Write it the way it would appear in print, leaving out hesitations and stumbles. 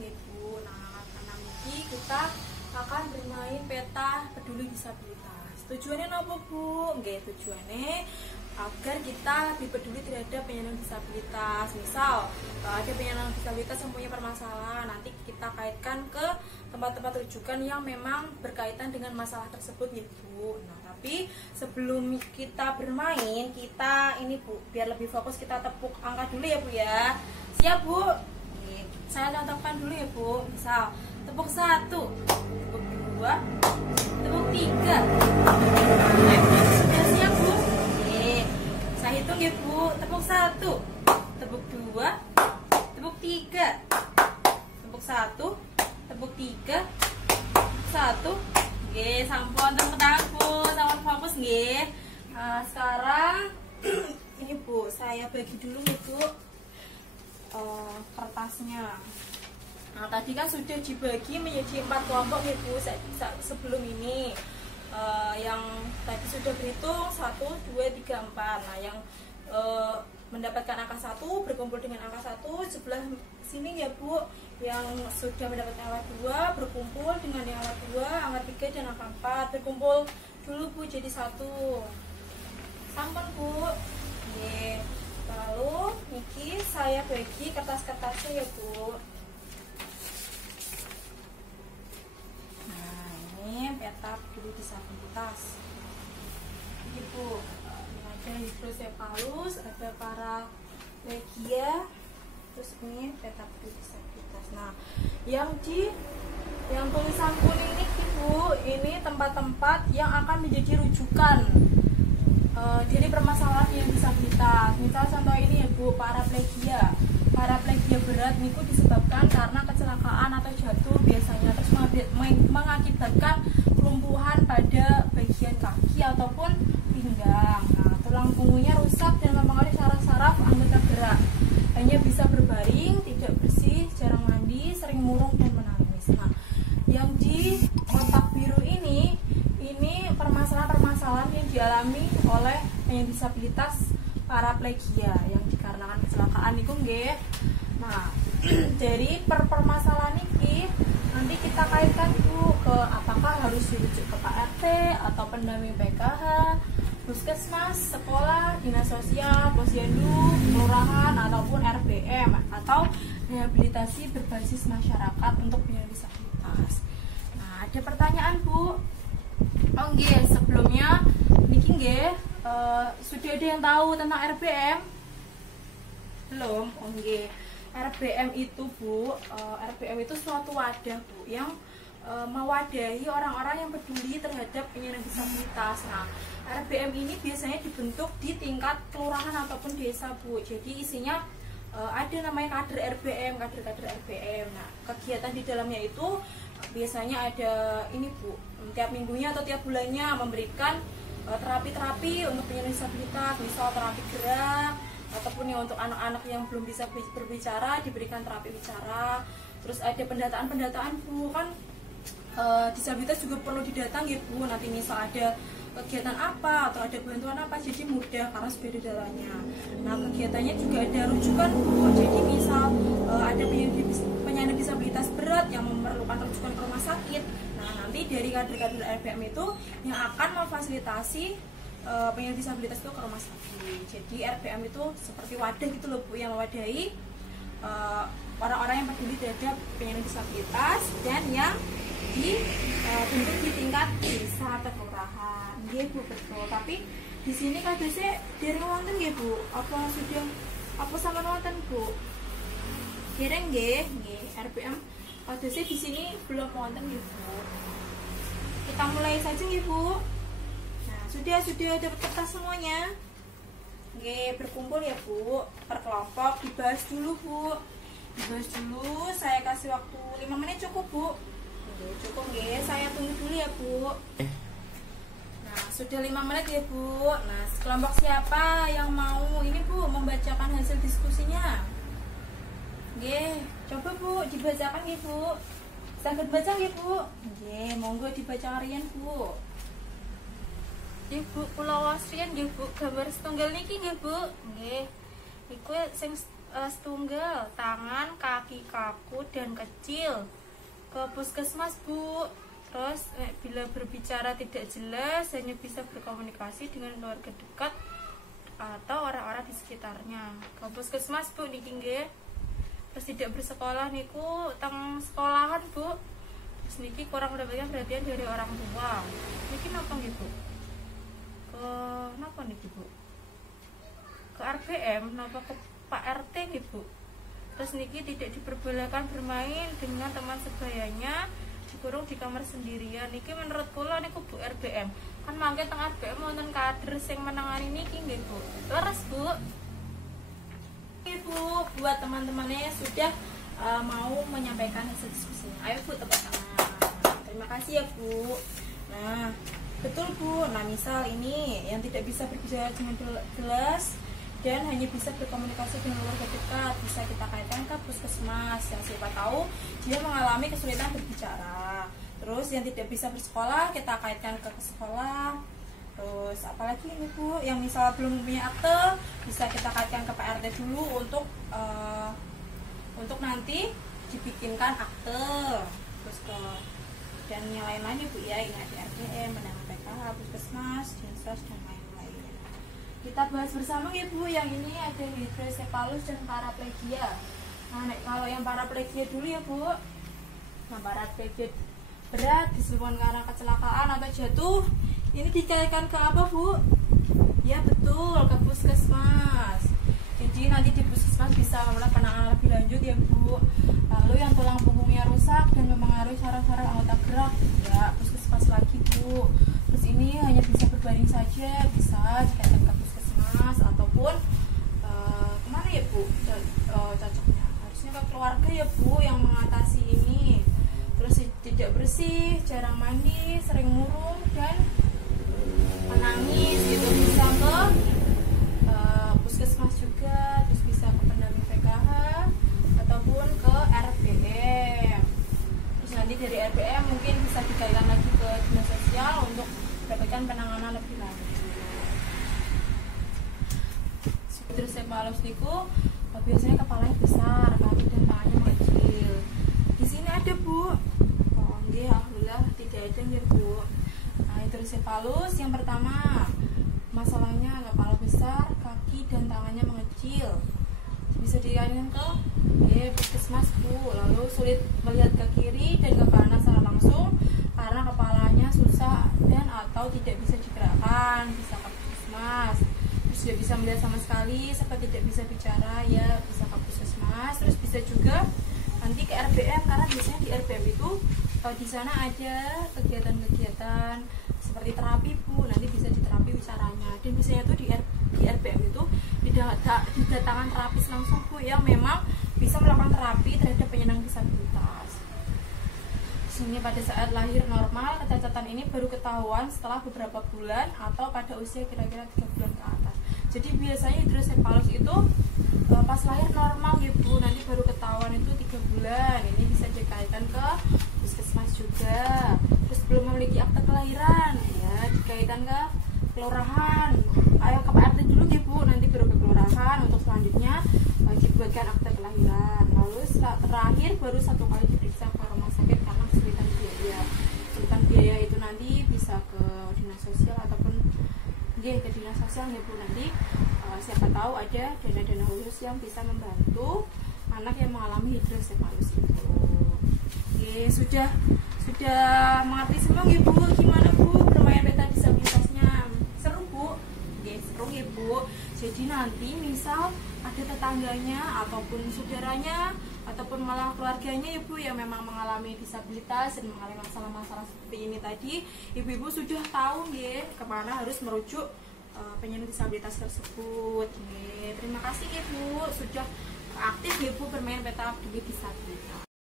gitu. Nah, langkah 6 ini kita akan bermain peta peduli disabilitas. Tujuannya apa Bu? Nggih, tujuannya agar kita lebih peduli terhadap penyandang disabilitas. Misal ada penyandang disabilitas yang punya permasalahan, nanti kita kaitkan ke tempat-tempat rujukan yang memang berkaitan dengan masalah tersebut ya Bu. Nah, tapi sebelum kita bermain, kita ini Bu, biar lebih fokus kita tepuk angka dulu ya Bu ya. Siap Bu? Oke, saya contohkan dulu ya Bu. Misal tepuk 1, tepuk 2, tepuk 3. Sudah siap Bu? Oke, saya hitung ya Bu. Tepuk 1, tepuk 2, tepuk 3, tepuk 1, tepuk 3, 1. Oke, sampun tepuk tangan Bu, sampun fokus nggih. Nah, sekarang ini Bu, saya bagi dulu nih Bu kertasnya. Nah, tadi kan sudah dibagi menjadi 4 kelompok nih Bu sebelum ini. Yang tadi sudah berhitung 1, 2, 3, 4. Nah, yang mendapatkan angka 1 berkumpul dengan angka 1 sebelah sini ya Bu. Yang sudah mendapatkan angka 2 berkumpul dengan yang angka 2, angka 3 dan angka 4. Berkumpul dulu Bu jadi 1. Sampun Bu. Oke. Lalu niki saya bagi kertas-kertasnya ya Bu. Nah, ini peta peduli disabilitas. Ini Bu, ini ada hidrosefalus, ada paraplegia, terus ini peta peduli disabilitas. Nah, yang tulisan kuning ini Bu, ini tempat-tempat yang akan menjadi rujukan jadi permasalahan yang disabilitas. Misal contoh ini ya Bu, paraplegia. Paraplegia berat niku disebabkan karena kecelakaan atau jatuh biasanya, terus mengakibatkan kelumpuhan pada bagian kaki ataupun pinggang. Nah, tulang punggungnya rusak dan mempengaruhi saraf-saraf anggota gerak. Hanya bisa berbaring, tidak bersih, jarang mandi, sering murung dan menangis. Nah, yang di kotak biru ini permasalahan-permasalahan yang dialami oleh penyandang disabilitas paraplegia yang dikarenakan kecelakaan itu nggih. Nah, dari permasalahan ini nanti kita kaitkan Bu ke apakah harus dirujuk ke Pak RT atau pendamping PKH, puskesmas, sekolah, dinas sosial, posyandu, kelurahan ataupun RBM atau rehabilitasi berbasis masyarakat untuk penyandang disabilitas. Nah, ada pertanyaan Bu? Oh nggih, sebelumnya niki nggih sudah ada yang tahu tentang RBM? Belum? Oh nggih. RBM itu Bu, RBM itu suatu wadah Bu yang mewadahi orang-orang yang peduli terhadap penyandang disabilitas. Nah, RBM ini biasanya dibentuk di tingkat kelurahan ataupun desa Bu. Jadi isinya ada namanya kader RBM, kader-kader RBM. Nah, kegiatan di dalamnya itu biasanya ada ini Bu, tiap minggunya atau tiap bulannya memberikan terapi-terapi untuk penyandang disabilitas, misal terapi gerak ataupun yang untuk anak-anak yang belum bisa berbicara diberikan terapi bicara. Terus ada pendataan-pendataan Bu, kan disabilitas juga perlu didata gitu Bu, nanti misal ada kegiatan apa atau ada bantuan apa, jadi mudah karena sudah ada datanya. Nah, kegiatannya juga ada rujukan Bu, jadi misal ada penyandang disabilitas berat yang memerlukan rujukan ke rumah sakit. Nah, nanti dari kader-kader RBM itu yang akan memfasilitasi penyandang disabilitas itu ke rumah sakit. Jadi RBM itu seperti wadah gitu loh Bu, yang mewadahi orang-orang yang peduli terhadap penyandang disabilitas dan yang dibentuk di tingkat desa atau kelurahan. Nggih Bu, betul. Tapi di sini kadesnya dereng wonten nggih Bu? Apa sama wonten Bu? Dereng nggih, RBM kadesnya di sini belum wonten nggih Bu. Kita mulai saja nggih Bu. Nah, sudah dapat kertas semuanya. Nggih, berkumpul ya Bu, per kelompok dibahas dulu Bu. Dibahas dulu, saya kasih waktu 5 menit cukup Bu. Cukup nggih, saya tunggu dulu ya Bu. Nah, sudah 5 menit ya Bu. Nah, kelompok siapa yang mau ini Bu membacakan hasil diskusinya? Nggih, coba Bu dibacakan nggih Bu. Saged baca nggih Bu? Nggih, monggo dibaca harian Bu. Nggih Bu, kula wasriyan nggih Bu, gambar setunggal niki nggih Bu. Nggih. Iku sing setunggal, tangan, kaki kaku dan kecil, ke puskesmas Bu. Terus bila berbicara tidak jelas, hanya bisa berkomunikasi dengan keluarga dekat atau orang-orang di sekitarnya. Ke puskesmas Bu niki nggih. Terus tidak bersekolah niku teng sekolahan Bu. Terus niki kurang mendapatkan perhatian dari orang tua. Niki napa nggih Bu? Ke napa niki Bu? Ke RBM napa ke Pak RT nggih Bu? Terus niki tidak diperbolehkan bermain dengan teman sebayanya, dikurung di kamar sendirian. Niki menurut kula niku Bu RBM. Kan mangke teng RBM wonten kader sing menangani niki nggih Bu. Leres Bu. Ibu buat teman-temannya sudah mau menyampaikan hasil diskusinya. Ayo Bu tepuk tangan. Terima kasih ya Bu. Nah, betul Bu. Nah, misal ini yang tidak bisa berbicara dengan jelas dan hanya bisa berkomunikasi dengan keluarga dekat, bisa kita kaitkan ke puskesmas yang siapa tahu dia mengalami kesulitan berbicara. Terus yang tidak bisa bersekolah kita kaitkan ke sekolah. Terus apalagi ini Bu, yang misal belum punya akte bisa kita kaitkan ke PRT dulu untuk nanti dibikinkan akte. Terus ke dan yang lain-lainnya Bu ya, ini ada RBM, pendanaan PKH, puskesmas, dinsos dan lain-lain. Kita bahas bersama ya Bu, yang ini ada hidrosepalus dan paraplegia. Nah, kalau yang paraplegia dulu ya Bu. Nah, paraplegia berat disebabkan karena kecelakaan atau jatuh. Ini dikaitkan ke apa Bu? Ya betul, ke puskesmas. Jadi nanti di puskesmas bisa melakukan penanganan lebih lanjut ya Bu. Lalu yang tulang punggungnya rusak dan mempengaruhi saraf-saraf anggota gerak, ya puskesmas lagi Bu. Terus ini hanya bisa berbaring saja, bisa dikaitkan ke puskesmas ataupun kemana ya Bu? Cocoknya harusnya ke keluarga ya Bu yang mengatasi ini. Terus tidak bersih, jarang mandi, sering murung dan menangis gitu, bisa ke puskesmas juga. Terus bisa ke pendamping PKH ataupun ke RBM. Terus nanti dari RBM mungkin bisa dikaitkan lagi ke dinas sosial untuk mendapatkan penanganan lebih lanjut. Hidrosepalus niku biasanya kepalanya besar, kaki dan tangannya mengecil. Di sini ada Bu. Oh, nggih, alhamdulillah tidak ada nggih Bu. Nah, hidrosepalus yang pertama masalahnya kepala besar, kaki dan tangannya mengecil. Bisa dikaitkan ke puskesmas Bu. Lalu sulit melihat ke kiri dan ke kanan secara langsung karena kepalanya susah dan atau tidak bisa digerakkan, bisa ke puskesmas. Terus tidak bisa melihat sama sekali serta tidak bisa bicara, ya bisa ke puskesmas. Terus bisa juga nanti ke RBM karena biasanya di RBM itu di sana ada kegiatan-kegiatan seperti terapi Bu, nanti bisa diterapi bicaranya. Dan biasanya tuh di RBM itu didatangkan terapis langsung Bu yang memang bisa melakukan terapi terhadap penyandang disabilitas. Sini pada saat lahir normal, kecacatan ini baru ketahuan setelah beberapa bulan atau pada usia kira-kira 3 bulan ke atas. Jadi biasanya hidrosepalus itu pas lahir normal ya Bu, nanti baru ketahuan itu 3 bulan. Ini bisa dikaitkan ke puskesmas juga. Terus belum memiliki akte kelahiran, ya dikaitkan ke kelurahan. Ayo ke PRT dulu ya Bu, nanti baru ke kelurahan untuk selanjutnya dibuatkan akte kelahiran. Lalu terakhir baru 1 kali diperiksa ke rumah sakit karena kesulitan biaya. Kesulitan biaya itu nanti bisa ke dinas sosial ataupun ke dinas sosial ya Bu, nanti siapa tahu ada dana-dana khusus yang bisa membantu anak yang mengalami hidrosepalus itu. Sudah mengerti semua ya Bu, gimana Bu bermain peta disabilitasnya? Seru Bu? Seru ya Bu. Jadi nanti misal ada tetangganya ataupun saudaranya ataupun malah keluarganya ya Bu yang memang mengalami disabilitas dan mengalami masalah-masalah seperti ini tadi, ibu-ibu sudah tahu ya kemana harus merujuk penyandang disabilitas tersebut. Terima kasih Ibu sudah aktif Ibu bermain peta disabilitas.